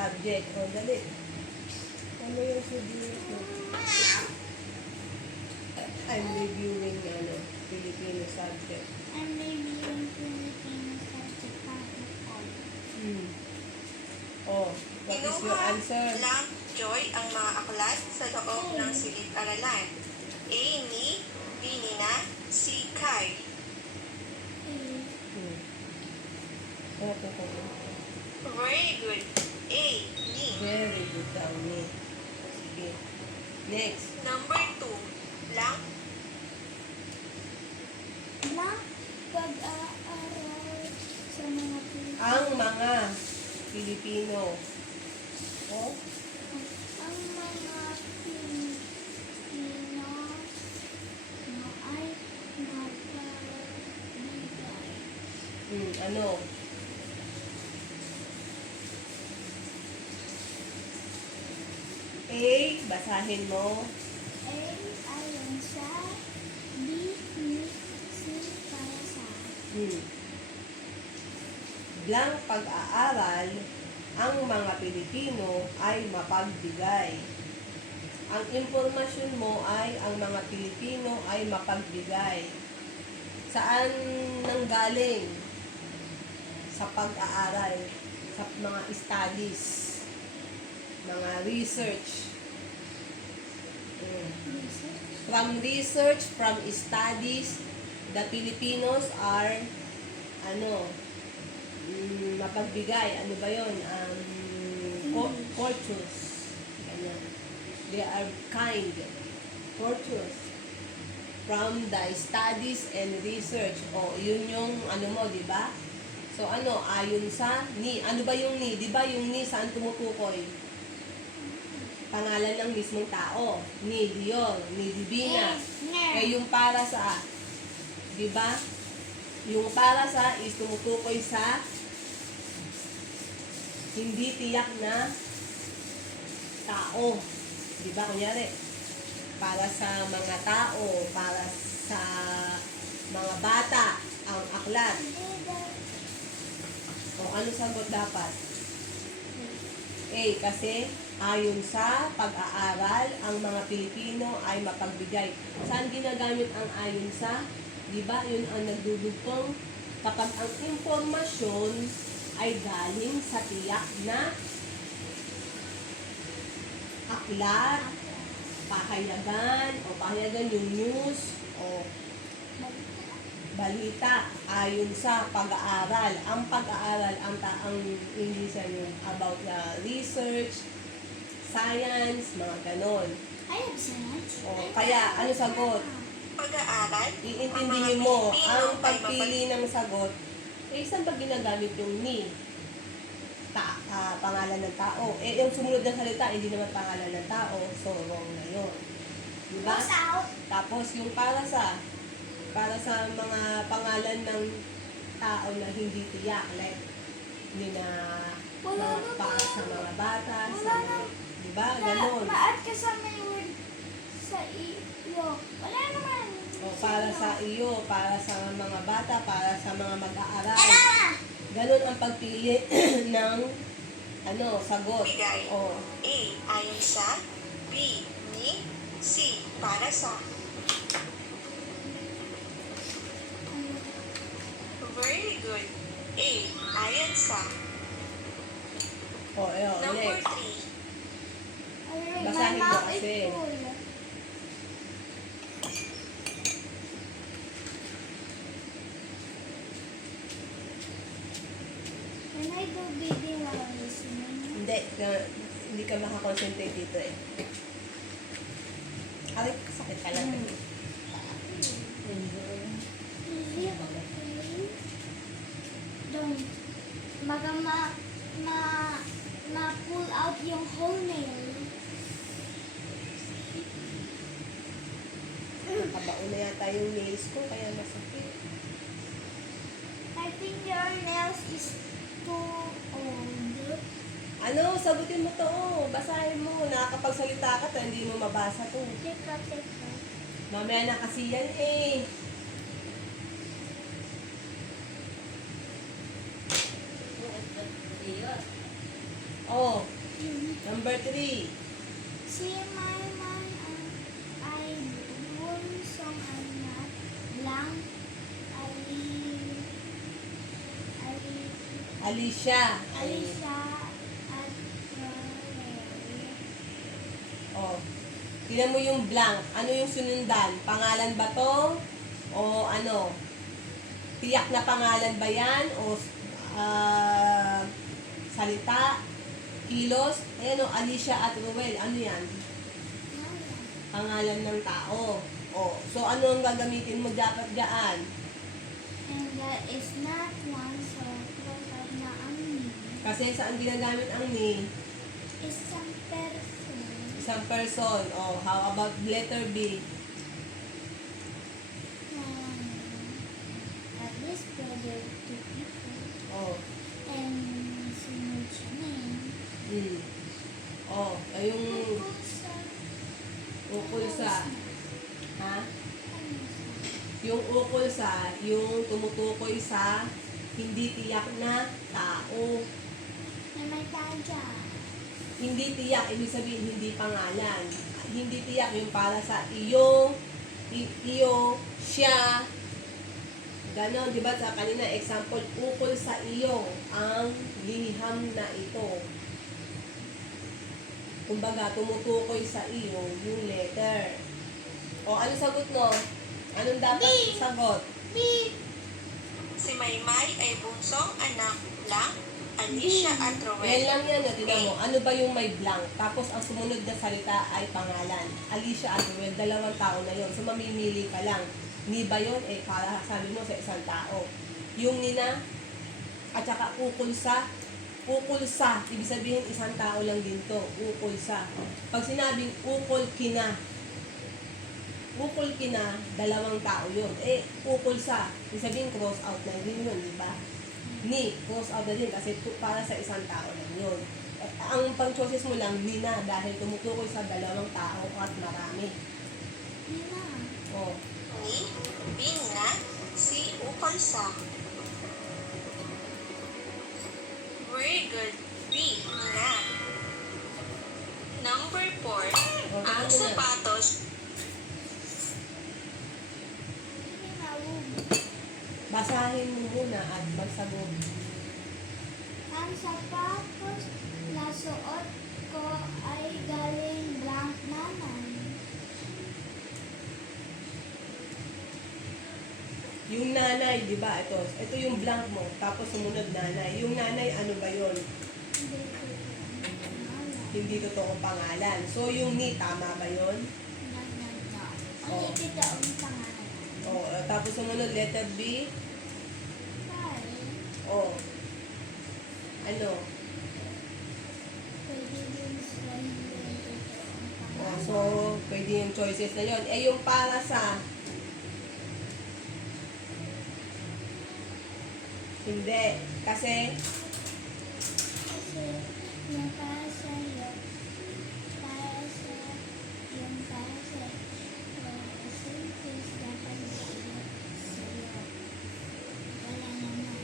subject. O, dali. Ano yung subject mo? I'm reviewing, Filipino subject. I'm reviewing Filipino subject practical. Oh, what is your answer? Lang, Joy, ang mga aklat sa loob ng silid-aralan. A. Ni, B. Nina, C. Kai. Ano po? Very good. A. Ni. Very good daw ni. Sige. Next. Number 2. Lang, Na pag-aaral sa mga Pilipino. Ang mga Pilipino. Oh, Ang mga Pilipino na ay mapagbigay. ano? A, basahin mo. A ayon sa B ni C para sa Blang pag-aaral, ang mga Pilipino ay mapagbigay. Ang impormasyon mo ay ang mga Pilipino ay mapagbigay. Saan nanggaling? Sa pag-aaral, sa mga studies, mga research. From research, from studies, the Filipinos are mapagbigay. Ano ba yun? Courteous. Ganyan. They are kind. Courteous. From the studies and research. O, yun yung di ba? So, ayon sa ni. Ano ba yung ni? Di ba yung ni saan tumutukoy? Pangalan ng mismong tao. Ni Dior, ni Divina. Yung para sa, di ba? Yung para sa is tumutukoy sa hindi tiyak na tao. Di ba? Kunyari, para sa mga tao, para sa mga bata, ang aklat. O ano sagot dapat? A, kasi ayon sa pag-aaral, ang mga Pilipino ay mapagbigay. Saan ginagamit ang ayon sa? Di ba? Yun ang nagdudugtong kapag ang impormasyon ay galing sa tiyak na aklat, pahayagan, o pahayagan yung news, o balita, ayon sa pag-aaral. Ang pag-aaral, ang English yun, about research, science, mga ganon. I have science. O, kaya, ano sagot? pag-aaral, Iintindihin mo ang pagpili ng sagot. Saan ba ginagamit yung ni? Pangalan ng tao. Yung sumunod na salita, hindi naman pangalan ng tao. So, wrong na yun. Diba? Tapos, yung para sa mga pangalan ng tao na hindi tiyak, like, hindi na para sa mga bata, diba? Ganon. Ba't kasama yung word sa iyo? Wala naman. O, para sa iyo, para sa mga bata, para sa mga mag-aaral. Ganon ang pagpili ng sagot. bigay. O, A. Ayon sa, B. Ni, C. Para sa. Very good. A. Ayon sa. Number next. 3. Basahin mo kasi. Can I do video while listening? Hindi ka makakonsentrate dito eh. Aray, sakit ka lang. Don't. Ma-pull out yung whole nail. Nakabaon na yata yung nails ko, kaya masakit. I think your nails is too old. Sagutin mo to. Basahin mo. Nakakapagsalita ka, hindi mo mabasa to. Teka. Mamaya na kasi yan eh. Oh, Number 3. Si Mayman ay bunsong anak lang Alicia. Alicia at Rory. Oh. Tingnan mo yung blank. Ano yung sunundan? Pangalan ba to? O ano? Tiyak na pangalan ba yan? O salita? Kilos? Ayan o, Alicia at Ruel. Ano yan? Pangalan ng tao. O, so ano ang gagamitin mo dapat dyan? And that is not one so close na ang name. Kasi saan ginagamit ang ni? Isang person. Isang person. O, how about letter B? At least brother two people. O, And sunod siya name. O, ay yung ukol sa, ha? Yung ukol sa, yung tumutukoy sa hindi tiyak na tao. May tadya. Hindi tiyak, ibig sabihin hindi pangalan. Hindi tiyak yung para sa iyo, siya. Ganon, di ba sa kanina, example, ukol sa iyo ang liham na ito. Kumbaga, tumutukoy sa iyo yung letter. O, ano sagot mo? Anong dapat B. sagot? B. Si Maymay ay bunsong anak lang Alicia at Yan Roel. lang yan, tignan mo. Ano ba yung may blank? Tapos ang sumunod na salita ay pangalan. Alicia at Ruel, dalawang tao na yon. So mamimili ka lang. Ni ba yun? Eh, para sabi mo sa isang tao. Yung nina, at saka ukol sa, ibig sabihin isang tao lang din to. Ukol sa. Pag sinabing ukol kina, dalawang tao yun. Eh, ukol sa, ibig sabihin cross out na din yun, di ba? Ni, cross out na din kasi para sa isang tao lang yun. Ang pang-choices mo lang, ni na, dahil tumutukoy sa dalawang tao at marami. Nina. Ni, Oh. bin na, si ukol sa. Very good. B na. Number 4. Ang sapatos Basahin mo muna at magsagot. Ang sapatos na suot ko ay galing blank naman. Yung nanay, di ba? Ito yung blank mo. Tapos sumunod nanay. Yung nanay, ano ba yon? Hindi ko pangalan. Hindi totoong pangalan. So, yung ni, tama ba yon? Ang ikita ang pangalan. O, tapos sumunod, letter B. Kay, O. Ano? pwede din sa hindi ang O, pangalan. so, pwede yung choices na yon. Eh, yung para sa... Hindi. Kasi, Kasi yung para sa iyo, yung para sa sentence dapat sa'yo. Wala naman.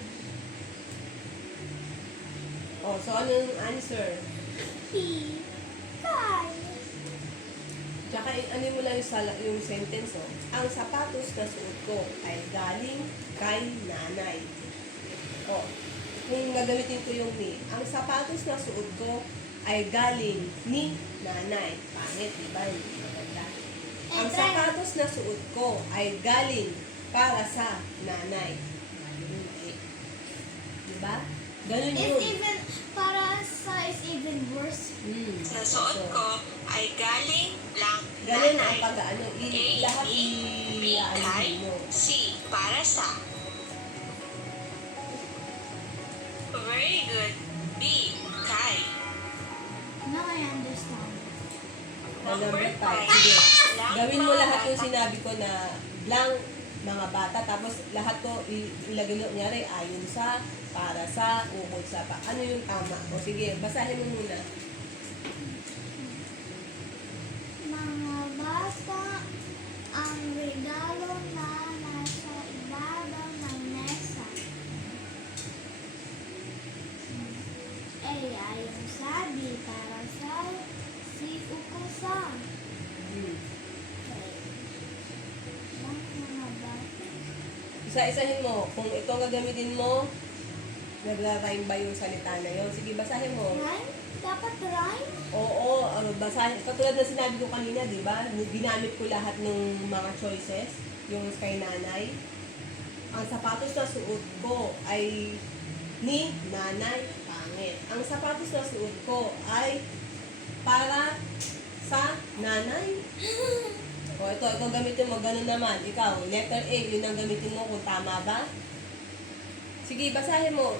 o, so anong answer? Kay. Tsaka, ano mo lang yung sentence, o. Ang sapatos na suot ko ay galing kay nanay. O, kung gagamitin ko yung ni, ang sapatos na suot ko ay galing ni nanay. Pangit, di ba? Hindi maganda. Ang sapatos na suot ko ay galing para sa nanay. Mali. Di ba? Ganun It's yun. even, para sa is even worse. na suot ko ay galing blank Ganun ang nanay. pag-ano. A, Lahat B, kay, i-ano mo. C, para sa. Very good. B, kay. Now I understand. Number 5. 5. Sige. Lang Gawin mo mga lahat yung bata. sinabi ko na blank mga bata. Tapos lahat to ilagay mo. Kunyari, ayon sa, para sa, ukol sa pa. Ano yung tama? O sige, basahin mo muna. Mga bata, ang regalo na nasa ibabaw ng mesa. Ay, ayong sabi para sa mesa. Hmm. Ng mga bata. Isa-isahin mo. Kung ito ang gagamitin mo, nagra-rhyme ba yung salita na yun? Sige, basahin mo. Rhyme? Dapat rhyme? Oo, basahin. Katulad na sinabi ko kanina, di ba? Ginamit ko lahat ng mga choices, yung kay nanay. Ang sapatos na suot ko ay ni nanay, pangit. Ang sapatos na suot ko ay para sa nanay. O ito gamitin mo, ganun naman. Ikaw, letter A, yun ang gamitin mo kung tama ba? Sige, basahin mo.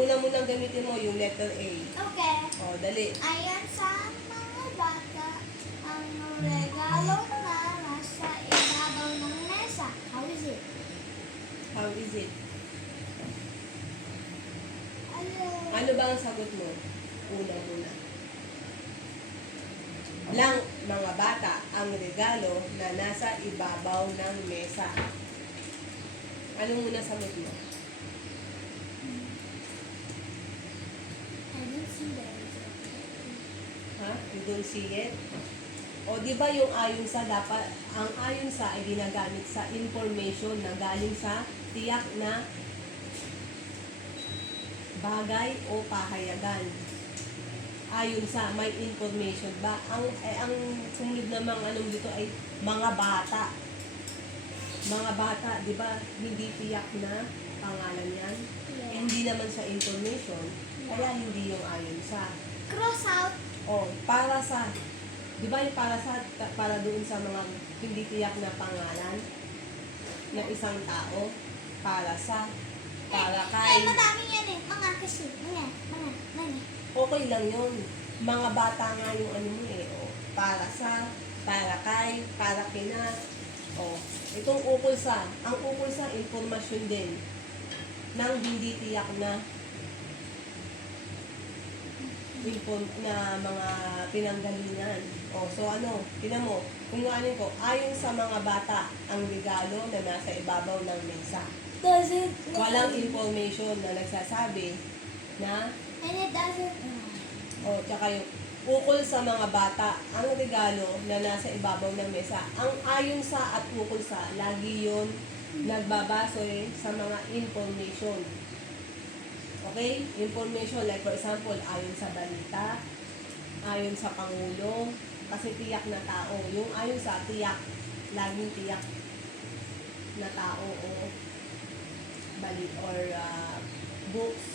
Una mo nang gamitin mo yung letter A. Okay. O, dali. Ayan sa mga bata ang regalo na nasa ibabaw ng mesa. How is it? How is it? Ano? Ano ba ang sagot mo? Una muna. Lang mga bata ang regalo na nasa ibabaw ng mesa. Ano muna sagot mo? I didn't see that. Ha? You don't see it? O di ba yung ayon sa dapat, ang ayon sa ay ginagamit sa information na galing sa tiyak na bagay o pahayagan. Ayon sa may information ba? Ang sumunod namang anong dito ay mga bata. Mga bata, di ba? Hindi tiyak na pangalan yan. Yeah. Hindi naman sa information, kaya hindi yung ayon sa. Cross out. O, para sa, di ba yung para doon sa mga hindi tiyak na pangalan ng isang tao, para sa, para kay, Madami yan eh. Mga kasi. Mga. okay lang yun. Mga bata nga yung ano mo eh, o, para sa, para kay, para kina, o, itong ukol sa, ang ukol sa, informasyon din, ng hindi tiyak na na mga pinanggalingan. O, so ano, tinan mo, kung ano ko, ayon sa mga bata, ang regalo na nasa ibabaw ng mesa. Doesn't. Walang information na nagsasabi na, And it doesn't. o, tsaka yung ukol sa mga bata, ang regalo na nasa ibabaw ng mesa. Ang ayon sa at ukol sa, lagi yun nagbabasoy sa mga information. Okay? Information, like for example, ayon sa balita, ayon sa Pangulo, kasi tiyak na tao. Yung ayon sa tiyak, laging tiyak na tao o balik or books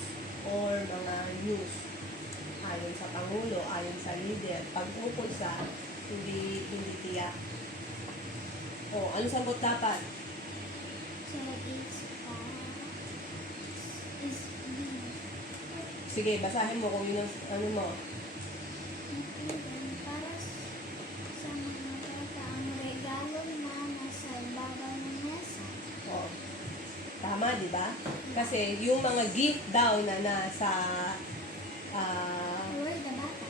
or mga news. Ayon sa Pangulo, ayon sa leader. Pag ukol sa, hindi tiyak. O, ano sagot dapat? So it's is Sige, basahin mo kung yun ang ano mo. para sa mga bata ang regalo na nasa ibabaw ng mesa. O, tama, di ba? Kasi yung mga gift daw na nasa Where's the bata?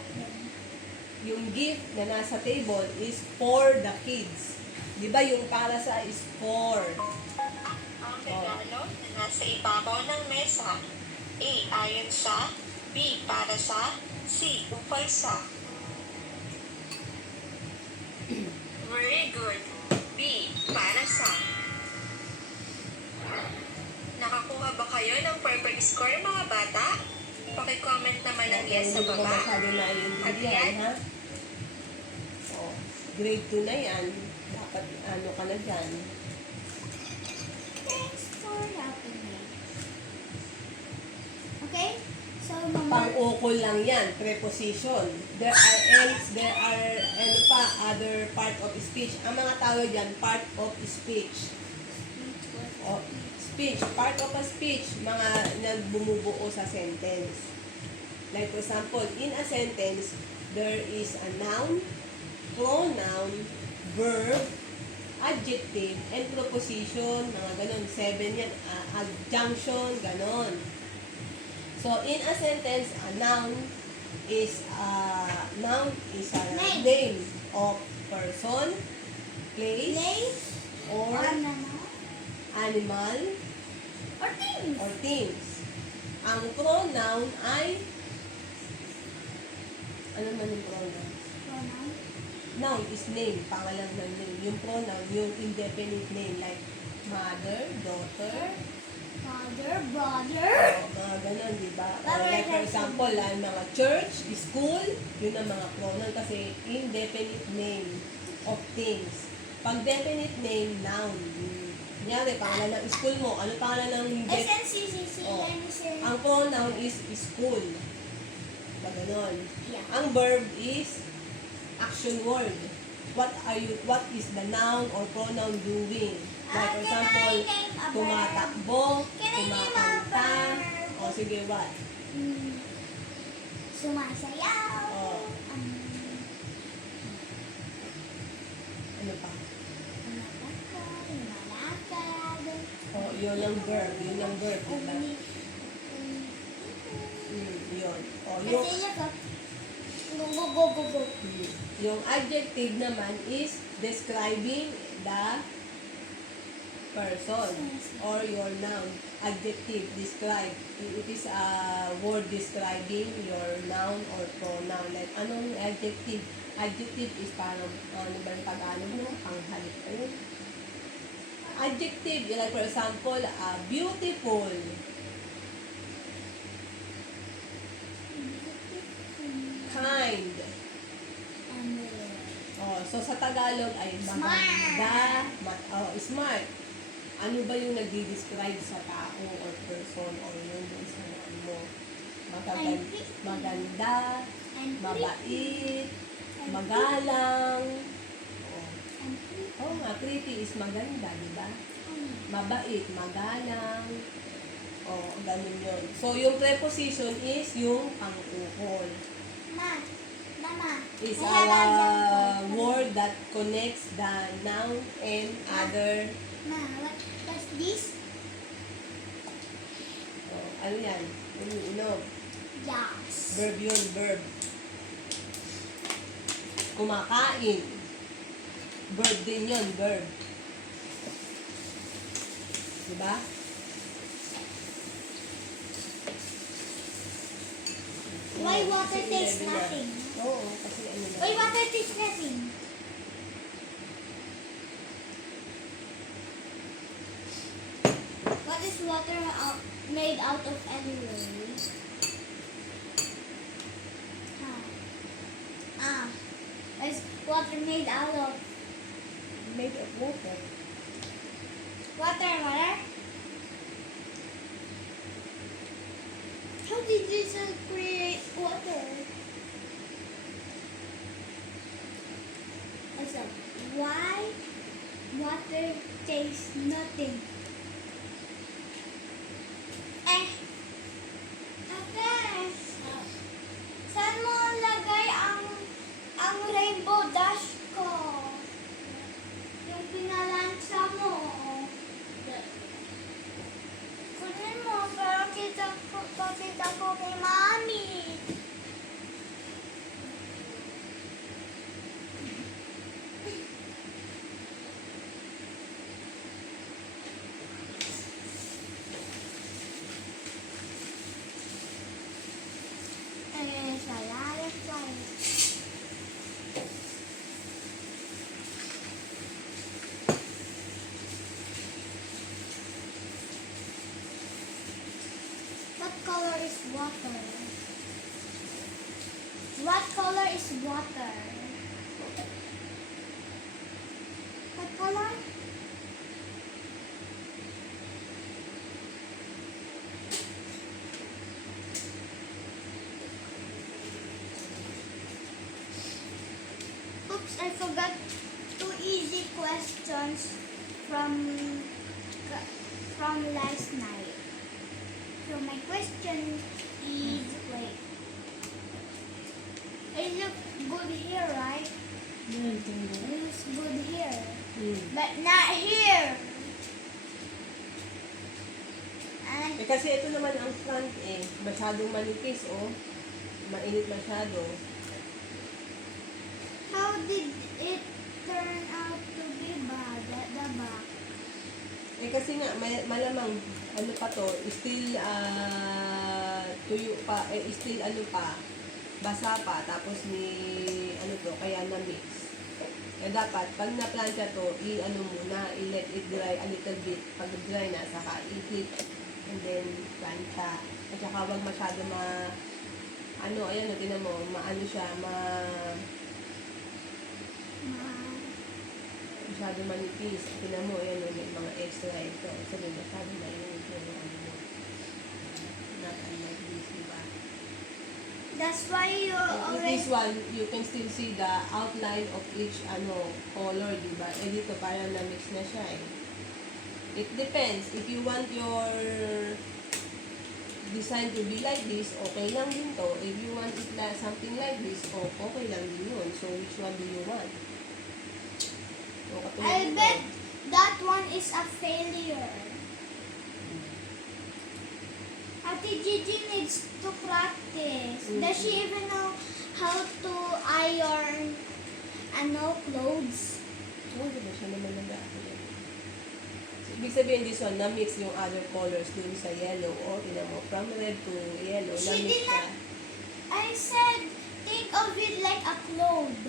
yung gift na nasa table is for the kids. Di ba yung para sa is for? Ang regalo na nasa ibabaw ng mesa. A. Ayon sa. B. Para sa. C. Ukol sa. Very good. B. Para sa. Nakakuha ba kayo ng perfect score mga bata? Paki-comment naman ang yes sa Hindi ko baba. masyado naiintindihan, ha? O, grade 2 na yan. Dapat ano ka na dyan. Thanks for helping me. Okay? So, mama. Pang-ukol lang yan, preposition. There are ano pa, other part of speech. Ang mga tawag dyan, part of speech. O, speech, part of a speech, mga nagbumubuo sa sentence. Like for example, in a sentence, there is a noun, pronoun, verb, adjective, and proposition, mga ganon. 7 yan, adjunction, ganon. So, in a sentence, a noun is a name of person, place, Place or or naman. animal, Or things. or things. Ang pronoun ay ano man yung pronoun? Pronoun. noun is name, pangalan ng name. Yung pronoun, yung indefinite name like mother, daughter, Father, brother. mga ganun, di ba? Or Tama, like for tama. example, mga church, school, yun ang mga pronoun kasi indefinite name of things. Pag definite name, noun. Kunyari, pangalan ng school mo, ano pangalan ng SNCCC, Oh. NSN. Ang pronoun is school. Pag ganon. Yeah. Ang verb is action word. What is the noun or pronoun doing? Like for Can I example, name a verb? tumatakbo, Can I name a kumakanta. verb? O sige, what? Sumasayaw. Oh. Ano pa? Lumalakad. Oh, yun ang verb. Yun ang verb, diba? Yun. O, yung, Kasi yun ko. Go. yung adjective naman is describing the person or your noun. Adjective, describe. It is a word describing your noun or pronoun. Like, anong adjective? Adjective is parang, ano ba yung Tagalog mo? Panghalip pa yun. Adjective, like for example, beautiful. Kind. Oh, so sa Tagalog ay maganda, smart. Ano ba yung nagdi-describe sa tao or person or yung sa ano mo? Maganda, mabait, magalang. Oh, nga, pretty is maganda, di ba? Mabait, magalang. Oh, ganun yun. So, yung preposition is yung pang-ukol. Mama, Is I have a example. word that connects the noun and other. Ma, what does this? Oh, ano yan? Umiinom. Yes. Verb yun, verb. Kumakain. Verb din yun, verb. Diba? Why Oo, water kasi tastes 11 na. nothing? Oo, kasi ano na. Why water tastes nothing? What is water made out of anyway? What is water made out of? Made of water. Water? How did Jesus create water? So, why water tastes nothing? Ate, saan mo lagay ang rainbow dash ko? Yung pinalansa mo. Kunin mo para pakita ko kay Mami. Ayan siya, lalaki. What color is water? What color is water? What color? Oops, I forgot two easy questions from last night. So my question is, wait. I look good here, right? It looks good here. But not here. And Eh kasi ito naman ang front masyadong manipis mainit masyado. how did it turn out to be bad at the back? Eh kasi nga malamang ano pa to, still tuyo pa, still ano pa, basa pa, tapos ni ano to, kaya na mix. Eh, dapat, pag na-plancha to, i-ano muna, i-let it dry a little bit. Pag dry na, saka i-heat and then plancha. At saka wag masyado ayan, tinan mo, maano siya, masyado manipis. Tinan mo, ayan, may mga extra ito. Sabi, masyado mainit yung ano mo. Not unlike this, diba? That's why you With already... this one, you can still see the outline of each color, diba? Eh dito parang na-mix na siya eh. It depends. If you want your design to be like this, okay lang din to. If you want it something like this, okay lang din yun. So, which one do you want? So, katulad I nito. bet that one is a failure. Ate Gigi needs to practice. Does she even know how to iron clothes? Oh, diba siya naman nag-aaral. So, ibig sabihin this one, na-mix yung other colors dun sa yellow. O, tinan mo, from red to yellow, She na-mix did siya. not... I said, think of it like a cloth.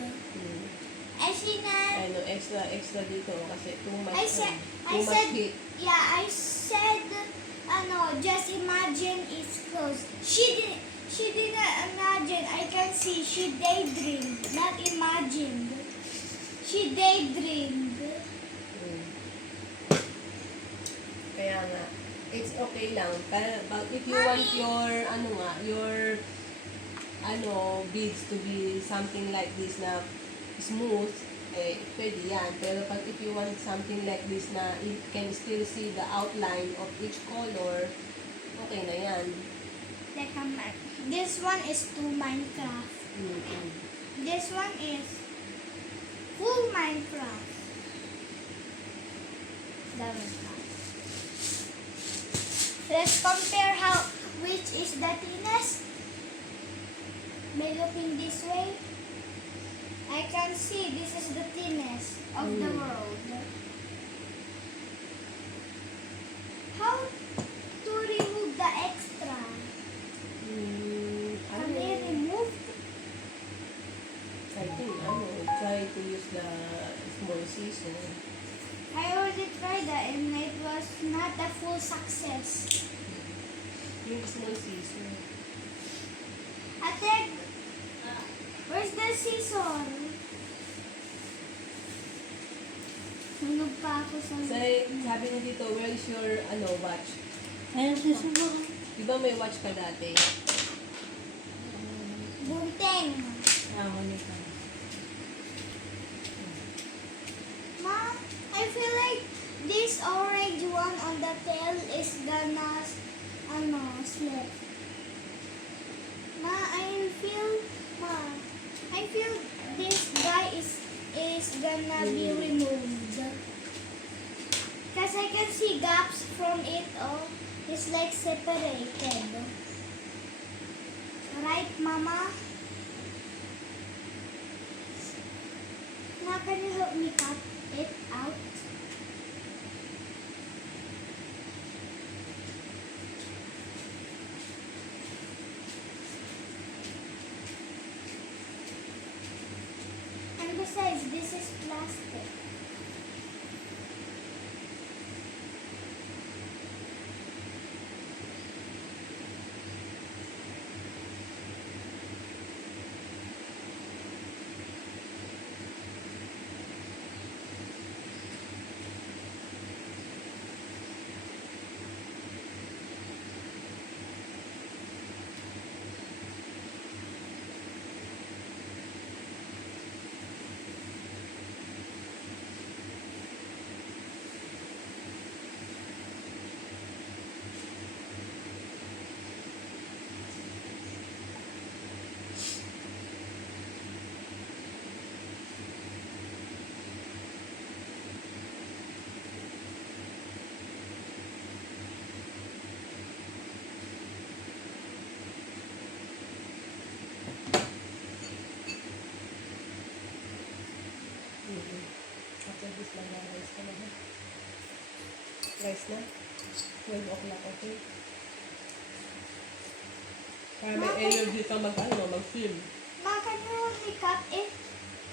And she not... Ano, extra dito kasi too much, I said, too much heat. yeah, I said, just imagine it's clothes. She didn't imagine. I can see she daydreamed, not imagined. She daydreamed. Kaya nga, it's okay lang. But if you want your beads to be something like this na smooth, eh, pwede yan. Pero pag if you want something like this na you can still see the outline of each color, okay na yan. Like this one is to Minecraft. Mm-hmm. This one is full Minecraft. The Minecraft. Let's compare which is the thinnest. By looking this way, I can see this is the thinnest of the world. How to remove the extra? Can we remove? I think, try to use the small scissor. I already tried that and it was not a full success. Yung small scissor. Ate, where's the scissor? Sunog pa ako sa... Sabi ni dito, where is your watch? Ayun, susunog. Di ba may watch ka dati? Bunteng. Monica. Ma, I feel like this orange one on the tail is gonna, slip. I feel this guy is gonna be removed. Cause I can see gaps from it, it's like separated. Right, Mama? Now, can you help me cut it out? And besides, this is plastic. After this lang na rice ka na ha? Rice na? 12 o'clock, okay? Para may energy ka mag-film. Ma, can you help me cut it?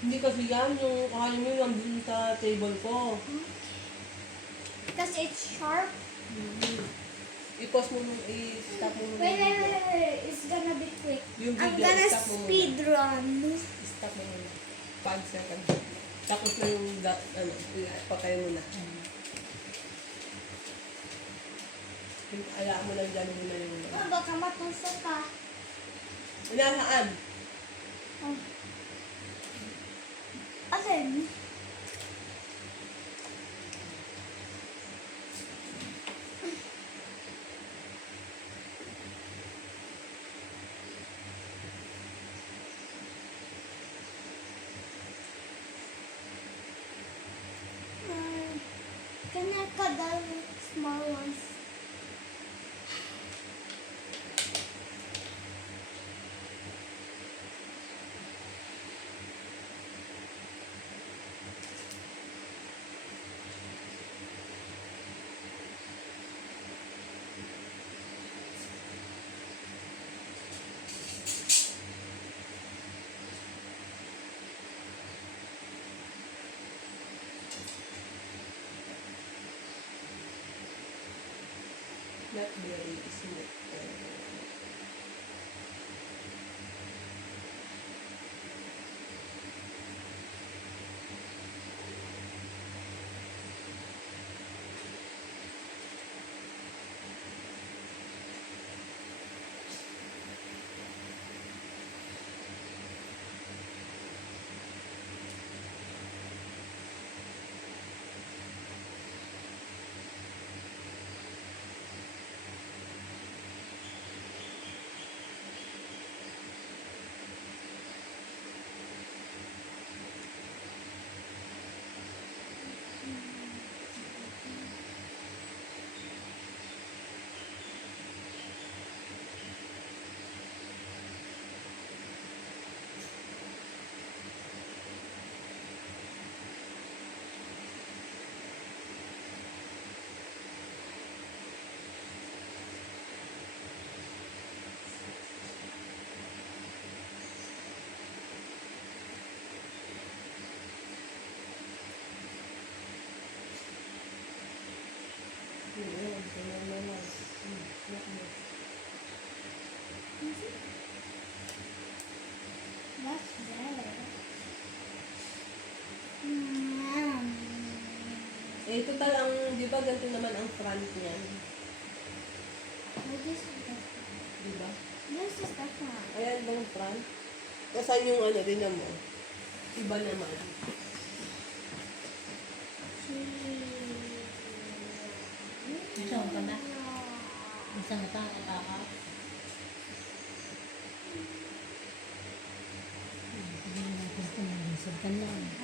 Hindi kasi yan, yung kakain mo yung nandun sa table ko. Because it's sharp. I-pause mo nung, i-stop mo nung Wait, wait, video. wait, wait. It's gonna be quick. Yung I'm video, gonna stop mo muna. speed run. Stop mo muna. 5 seconds. Tapos na yung, patay mo na. Alam mo lang dyan muna yung... Oh, baka matusok ka. Inasaan? Oh. Alin? Can I cut the small ones? Not very smooth. Yun, ganyan naman. That's better. Eh, total ang, di ba, ganito naman ang front niyan. This is the Di ba? This is the front. Ayan bang front? Nasaan yung ano din mo? Iba naman. Isang ka na? Isang ka na? Hindi naman gusto mo. Isang ka na.